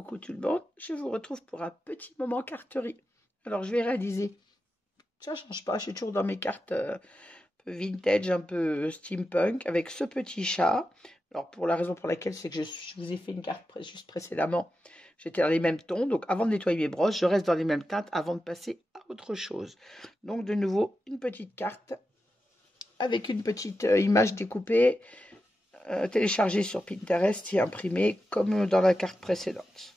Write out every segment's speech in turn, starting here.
coucou tout le monde, je vous retrouve pour un petit moment carterie. Alors je vais réaliser, ça change pas, je suis toujours dans mes cartes un peu vintage, un peu steampunk, avec ce petit chat. Alors pour la raison pour laquelle c'est que je vous ai fait une carte juste précédemment, j'étais dans les mêmes tons, donc avant de nettoyer mes brosses, je reste dans les mêmes teintes avant de passer à autre chose. Donc de nouveau, une petite carte avec une petite image découpée, téléchargée sur Pinterest et imprimée comme dans la carte précédente.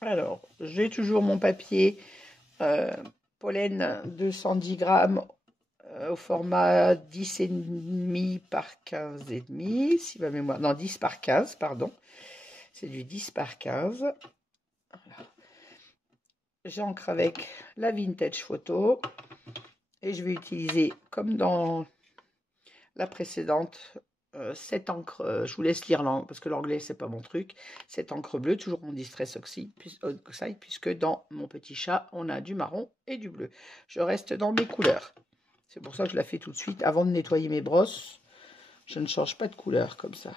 Alors, j'ai toujours mon papier pollen 210 grammes au format 10,5 par 15,5, si ma mémoire... Non, 10 par 15, pardon. C'est du 10 par 15. Voilà. J'encre avec la Vintage Photo. Et je vais utiliser, comme dans la précédente, cette encre, je vous laisse lire l'anglais parce que l'anglais c'est pas mon truc, cette encre bleue toujours en Distress Oxide puisque dans mon petit chat on a du marron et du bleu. Je reste dans mes couleurs, c'est pour ça que je la fais tout de suite avant de nettoyer mes brosses. Je ne change pas de couleur comme ça.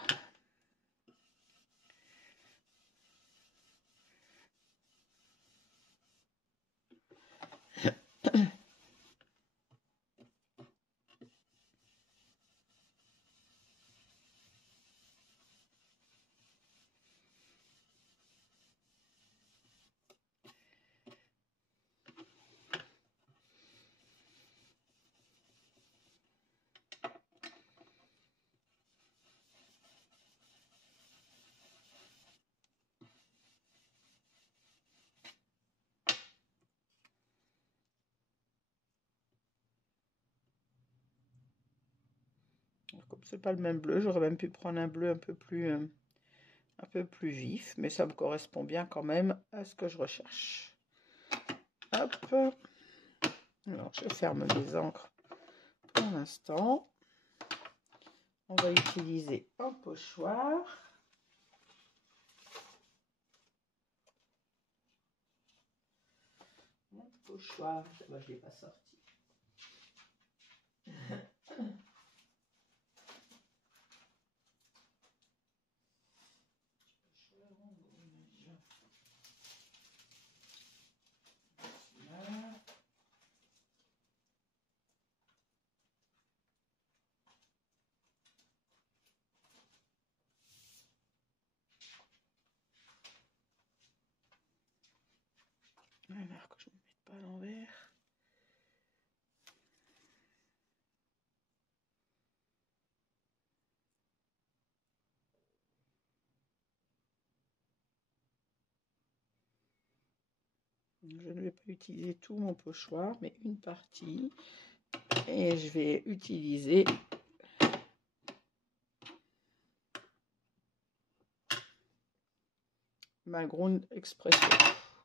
Comme c'est pas le même bleu, j'aurais même pu prendre un bleu un peu plus vif, mais ça me correspond bien quand même à ce que je recherche. Hop. Alors je ferme les encres pour l'instant. On va utiliser un pochoir. Mon pochoir, je ne l'ai pas sorti. Alors que je ne me mette pas à l'envers. Je ne vais pas utiliser tout mon pochoir, mais une partie. Et je vais utiliser ma Ground Expresso,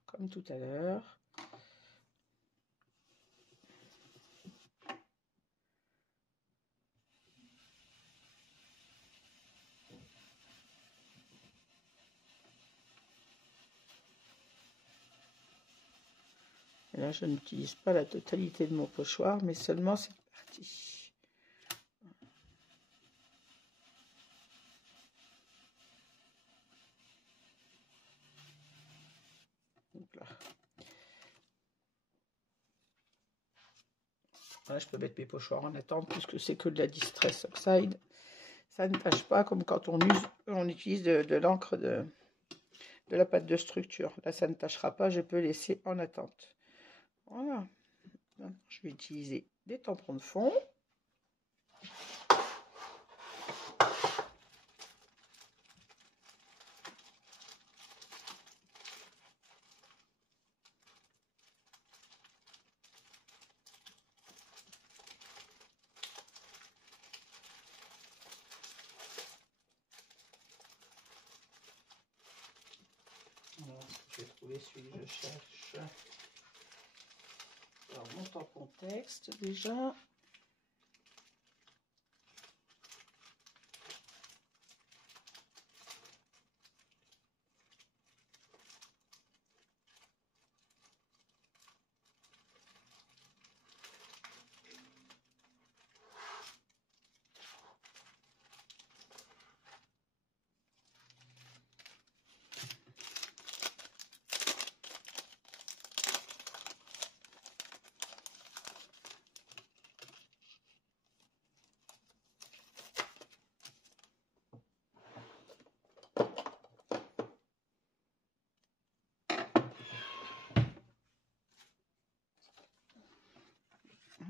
comme tout à l'heure. Et là, je n'utilise pas la totalité de mon pochoir, mais seulement cette partie. Donc là. Là, je peux mettre mes pochoirs en attente puisque c'est que de la Distress Oxide. Ça ne tâche pas comme quand on utilise de l'encre de la pâte de structure. Là, ça ne tâchera pas, je peux laisser en attente. Voilà. Je vais utiliser des tampons de fond. Alors, je vais trouver celui que je cherche. Alors, mon tampon texte déjà.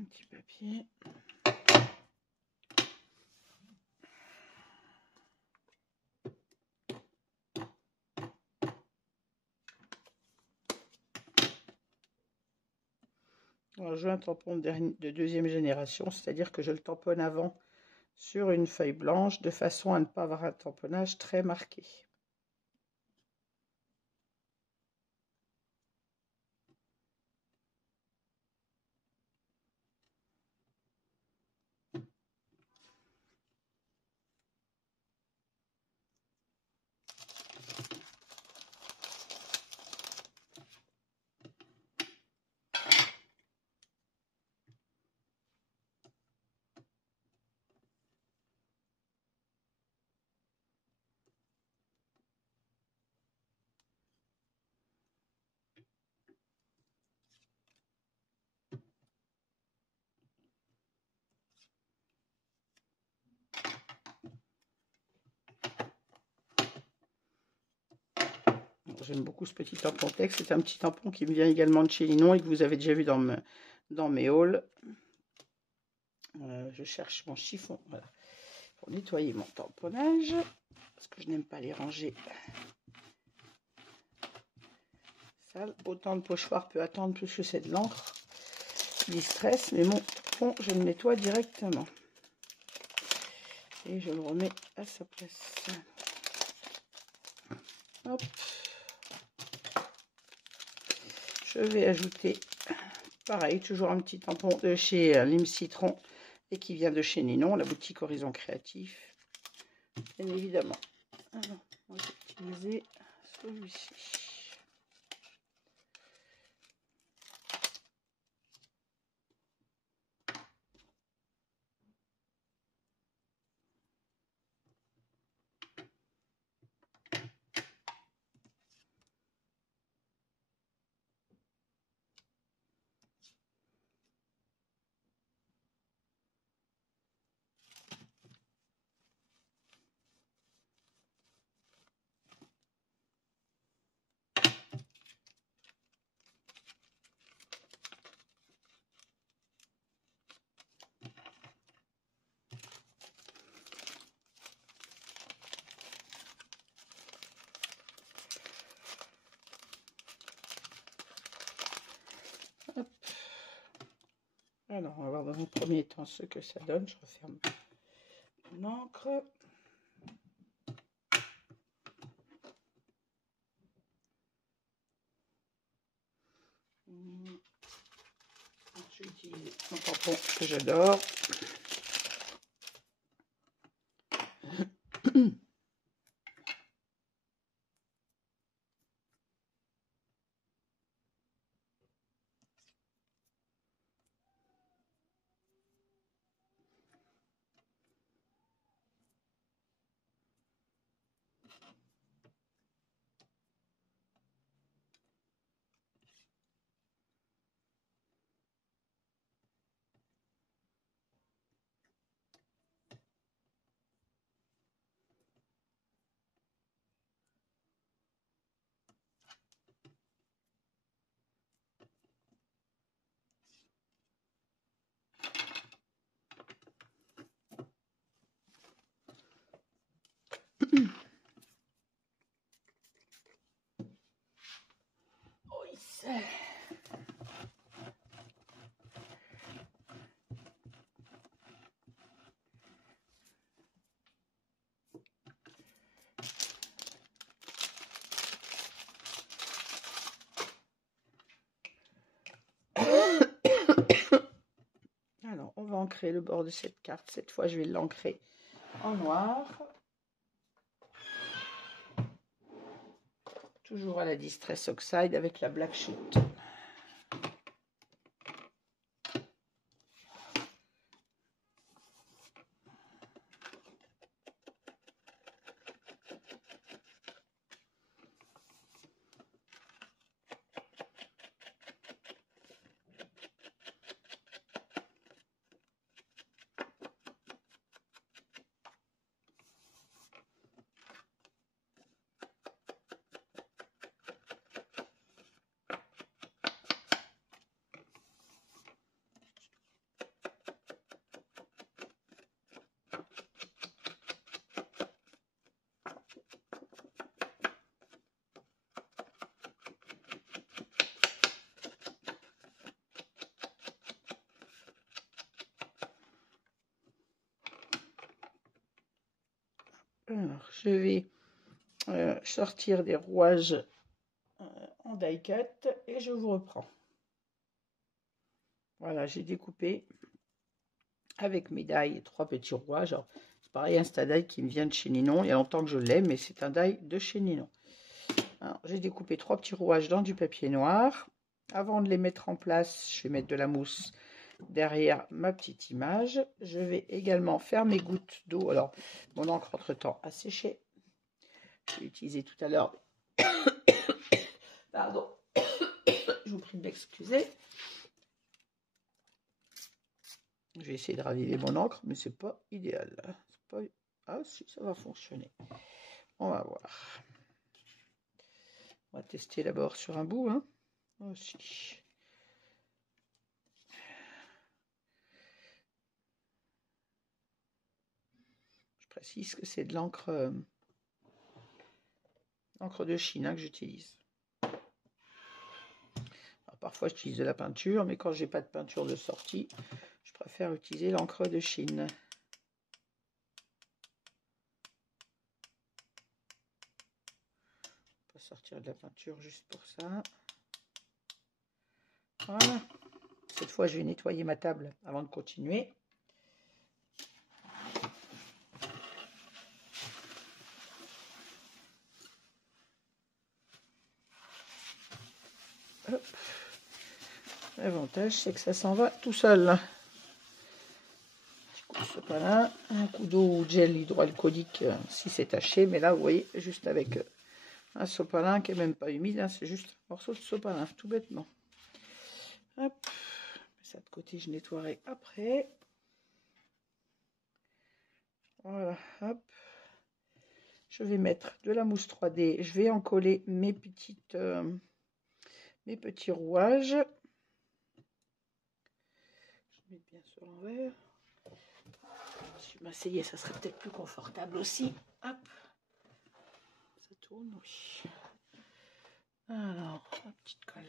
un petit papier. Alors, je veux un tampon de deuxième génération, c'est-à-dire que je le tamponne avant sur une feuille blanche de façon à ne pas avoir un tamponnage très marqué. J'aime beaucoup ce petit tampon texte. C'est un petit tampon qui me vient également de chez Linon et que vous avez déjà vu dans mes hauls. Je cherche mon chiffon, voilà, pour nettoyer mon tamponnage, parce que je n'aime pas les ranger sales. Autant de pochoir peut attendre plus que c'est de l'encre qui stresse, mais mon tampon, je le nettoie directement. Et je le remets à sa place. Hop. Je vais ajouter, pareil, toujours un petit tampon de chez Lime Citron et qui vient de chez Ninon, la boutique Horizon Créatif, bien évidemment. Alors, on va utiliser celui-ci. Hop. Alors, on va voir dans un premier temps ce que ça donne. Je referme mon encre. Je vais utiliser mon tampon que j'adore. Alors, on va ancrer le bord de cette carte. Cette fois, je vais l'ancrer en noir. Toujours à la Distress Oxide avec la Black Shoot. Alors, je vais sortir des rouages en die cut et je vous reprends. Voilà, j'ai découpé avec mes die 3 petits rouages. C'est pareil, c'est un die qui me vient de chez Ninon. Il y a longtemps que je l'ai, mais c'est un die de chez Ninon. J'ai découpé 3 petits rouages dans du papier noir. Avant de les mettre en place, je vais mettre de la mousse derrière ma petite image. Je vais également faire mes gouttes d'eau. Alors, mon encre entre-temps a séché. J'ai utilisé tout à l'heure. Pardon. Je vous prie de m'excuser. Je vais essayer de raviver mon encre, mais c'est pas idéal. Pas... Ah si, ça va fonctionner. On va voir. On va tester d'abord sur un bout. Hein. Aussi. Je précise que c'est de l'encre de Chine que j'utilise. Parfois, j'utilise de la peinture, mais quand j'ai pas de peinture de sortie, je préfère utiliser l'encre de Chine. On va sortir de la peinture juste pour ça. Voilà. Cette fois, je vais nettoyer ma table avant de continuer. Hop. L'avantage, c'est que ça s'en va tout seul. Sopalin, un coup d'eau ou gel hydroalcoolique si c'est taché, mais là, vous voyez, juste avec un sopalin qui est même pas humide, hein, c'est juste un morceau de sopalin, tout bêtement. Hop, ça de côté, je nettoierai après. Voilà, hop. Je vais mettre de la mousse 3D. Je vais en coller mes petits rouages. Je mets bien sur l'envers. Si je m'asseyais, ça serait peut-être plus confortable aussi. Hop. Ça tourne, oui. Alors, la petite colle.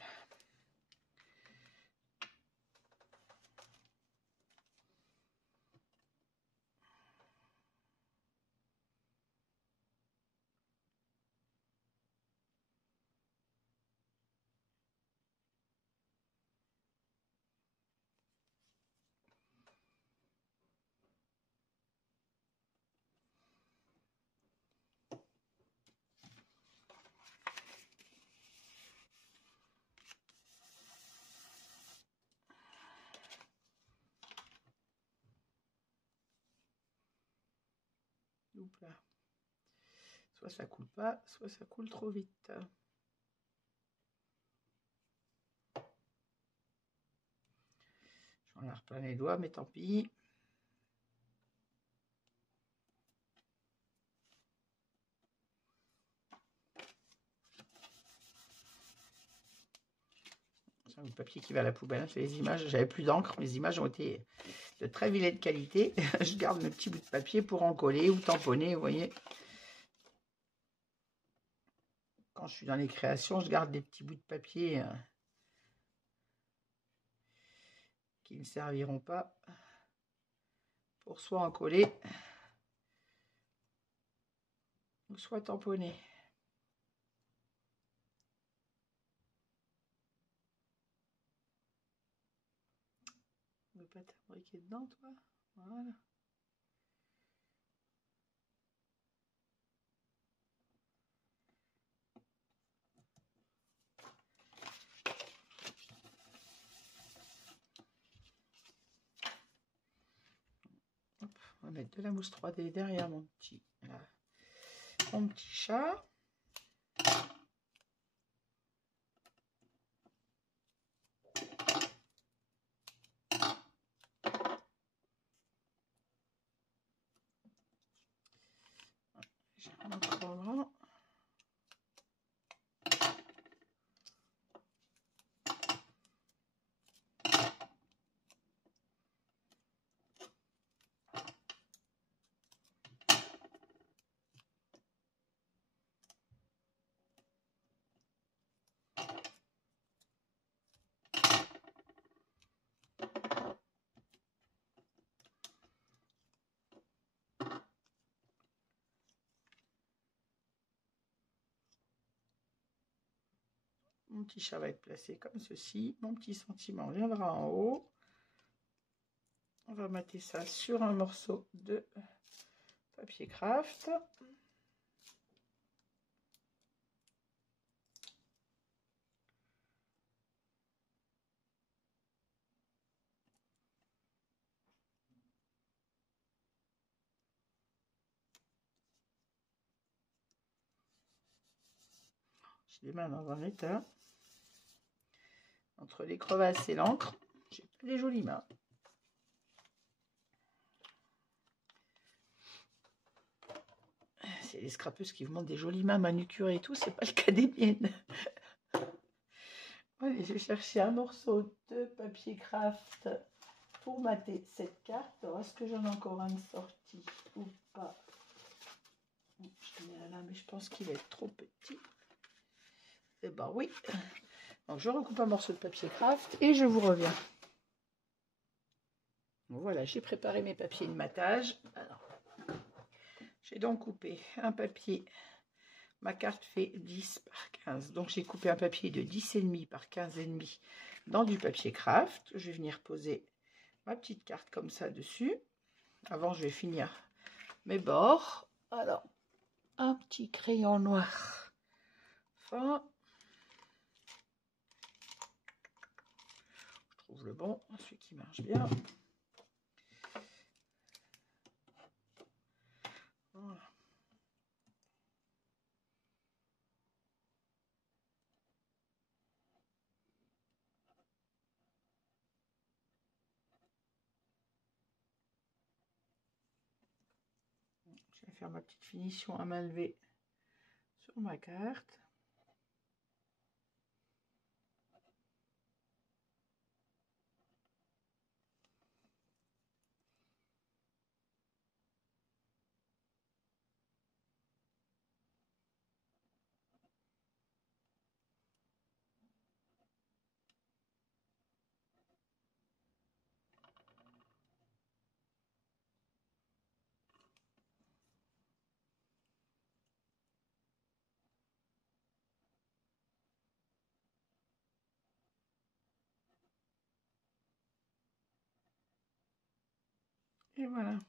Là. Soit ça coule pas, soit ça coule trop vite. J'en ai plein les doigts, mais tant pis. C'est un papier qui va à la poubelle. C'est les images. J'avais plus d'encre. Mes images ont été de très vilaine qualité. Je garde mes petits bouts de papier pour en coller ou tamponner, vous voyez. Quand je suis dans les créations, je garde des petits bouts de papier qui ne serviront pas pour soit en coller ou soit tamponner. Tu ne veux pas t'abriquer dedans, toi? Voilà. Hop, on va mettre de la mousse 3D derrière mon petit chat. J'ai un autre bras. Mon petit chat va être placé comme ceci. Mon petit sentiment viendra en haut. On va mettre ça sur un morceau de papier craft. J'ai les mains dans un état. Entre les crevasses et l'encre, j'ai pas des jolies mains. C'est les scrapeuses qui vous montrent des jolies mains manucurées et tout, c'est pas le cas des miennes. Allez, je vais chercher un morceau de papier craft pour mater cette carte. Est-ce que j'en ai encore un de sortie ou pas? Je mets là, mais je pense qu'il va être trop petit. Eh ben oui. Donc je recoupe un morceau de papier craft et je vous reviens. Voilà, j'ai préparé mes papiers de matage. J'ai donc coupé un papier. Ma carte fait 10 par 15. Donc j'ai coupé un papier de 10,5 par 15,5 dans du papier craft. Je vais venir poser ma petite carte comme ça dessus. Avant, je vais finir mes bords. Alors, un petit crayon noir fin. Je trouve le bon, celui qui marche bien. Voilà. Je vais faire ma petite finition à main levée sur ma carte. Et voilà.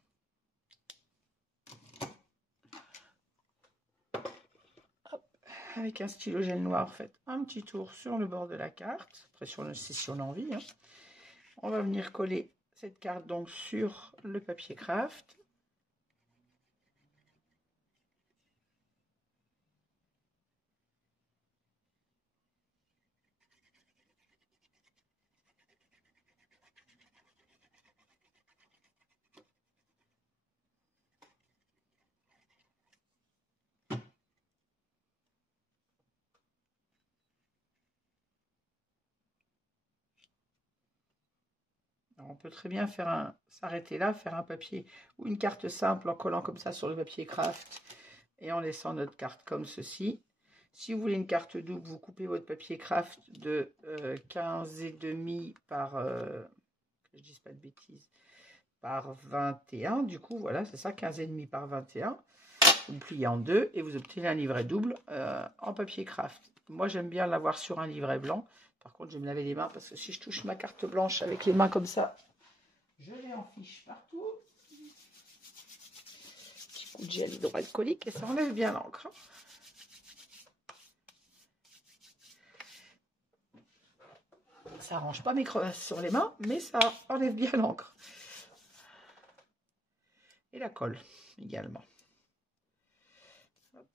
Hop. Avec un stylo gel noir, faites un petit tour sur le bord de la carte. Après, si on a envie. Hein. On va venir coller cette carte donc sur le papier craft. Alors, on peut très bien s'arrêter là, faire un papier ou une carte simple en collant comme ça sur le papier craft et en laissant notre carte comme ceci. Si vous voulez une carte double, vous coupez votre papier craft de 15,5 par, que je dise pas de bêtises, par 21. Du coup, voilà, c'est ça, 15,5 par 21. Vous pliez en deux et vous obtenez un livret double en papier craft. Moi, j'aime bien l'avoir sur un livret blanc. Par contre, je vais me laver les mains parce que si je touche ma carte blanche avec les mains comme ça, je les en fiche partout. Petit coup de gel hydroalcoolique et ça enlève bien l'encre. Ça arrange pas mes crevasses sur les mains, mais ça enlève bien l'encre. Et la colle également. Hop.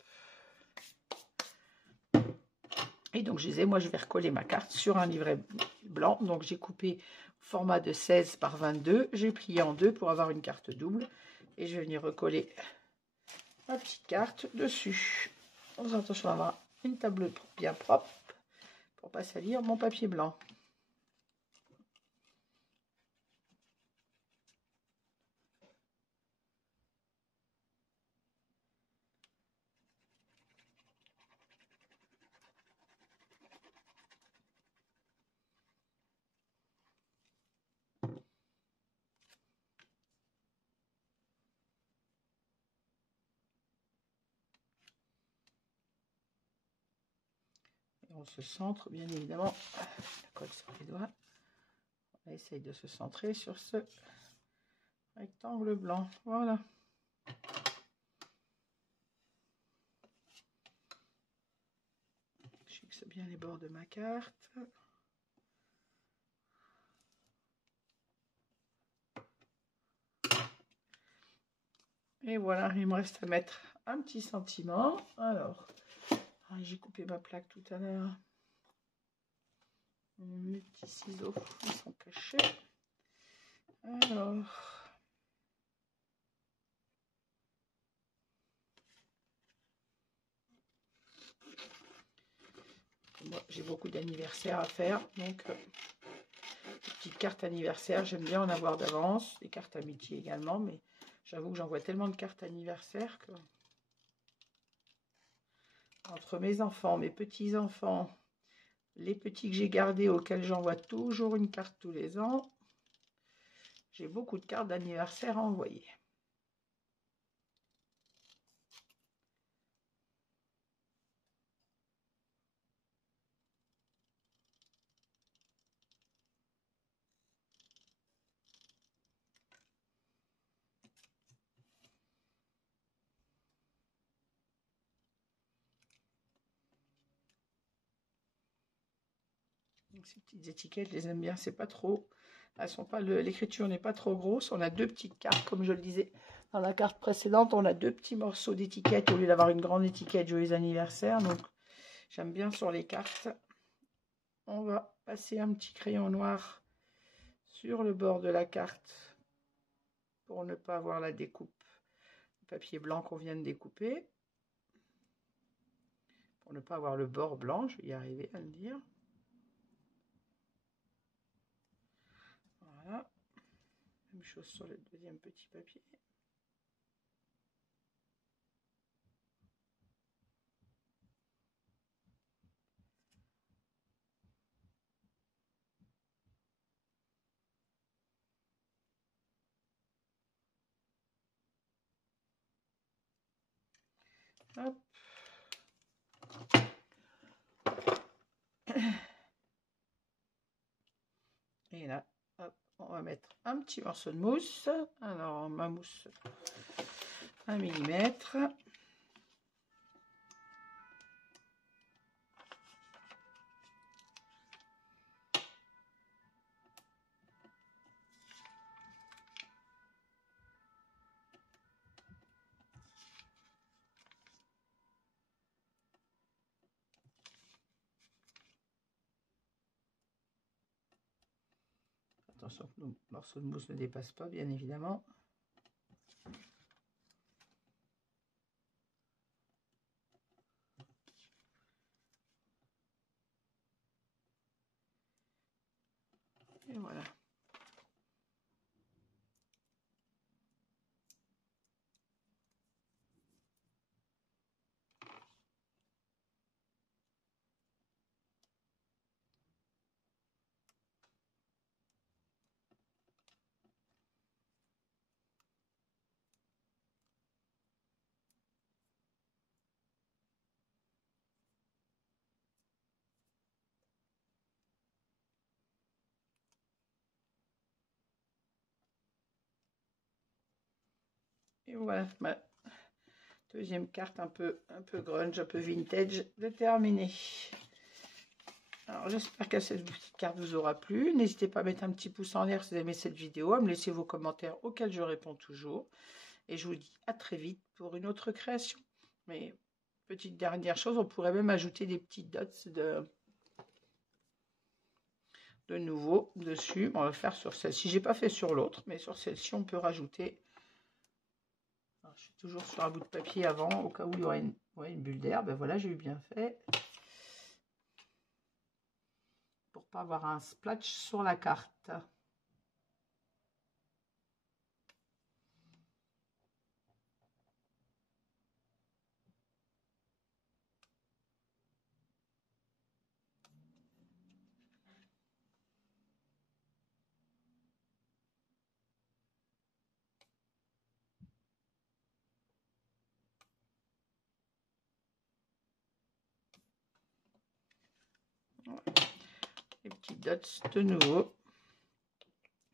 Et donc, je disais, moi, je vais recoller ma carte sur un livret blanc. Donc, j'ai coupé format de 16 par 22. J'ai plié en deux pour avoir une carte double. Et je vais venir recoller ma petite carte dessus. En faisant attention d'avoir une table bien propre pour pas salir mon papier blanc. on se centre, bien évidemment. La colle sur les doigts. On essaye de se centrer sur ce rectangle blanc. Voilà. Je fixe bien les bords de ma carte. Et voilà, il me reste à mettre un petit sentiment. Alors, j'ai coupé ma plaque tout à l'heure. Mes petits ciseaux, ils sont cachés. Alors, moi j'ai beaucoup d'anniversaires à faire, donc des petites cartes anniversaires, j'aime bien en avoir d'avance, des cartes amitié également, mais j'avoue que j'envoie tellement de cartes anniversaires que entre mes enfants, mes petits-enfants, les petits que j'ai gardés auxquels j'envoie toujours une carte tous les ans, j'ai beaucoup de cartes d'anniversaire à envoyer. Donc, ces petites étiquettes, je les aime bien, c'est pas trop, elles sont pas, l'écriture n'est pas trop grosse. On a deux petites cartes, comme je le disais dans la carte précédente, on a deux petits morceaux d'étiquette au lieu d'avoir une grande étiquette joyeux anniversaire. Donc j'aime bien sur les cartes. On va passer un petit crayon noir sur le bord de la carte pour ne pas avoir la découpe, le papier blanc qu'on vient de découper, pour ne pas avoir le bord blanc. Je vais y arriver à le dire. Voilà. Même chose sur le deuxième petit papier. Hop. Et là, hop, on va mettre un petit morceau de mousse. Alors, ma mousse, 1 millimètre. Attention que nos morceaux de mousse ne dépassent pas, bien évidemment. Et voilà. Et voilà, ma deuxième carte un peu grunge, un peu vintage de terminer. Alors j'espère que cette petite carte vous aura plu. N'hésitez pas à mettre un petit pouce en l'air si vous aimez cette vidéo, à me laisser vos commentaires auxquels je réponds toujours. Et je vous dis à très vite pour une autre création. Mais petite dernière chose, on pourrait même ajouter des petites dots de nouveau dessus. On va le faire sur celle-ci. J'ai pas fait sur l'autre, mais sur celle-ci, on peut rajouter. Alors, je suis toujours sur un bout de papier avant, au cas où il y aurait une bulle d'air. Ben voilà, j'ai eu bien fait. Pour pas avoir un splash sur la carte. des petits dots de nouveau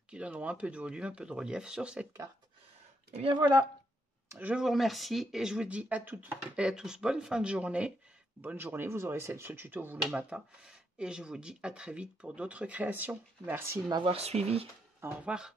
qui donneront un peu de volume, un peu de relief sur cette carte. Et bien voilà, je vous remercie et je vous dis à toutes et à tous bonne fin de journée. Bonne journée, vous aurez ce tuto vous le matin. Et je vous dis à très vite pour d'autres créations. Merci de m'avoir suivi. Au revoir.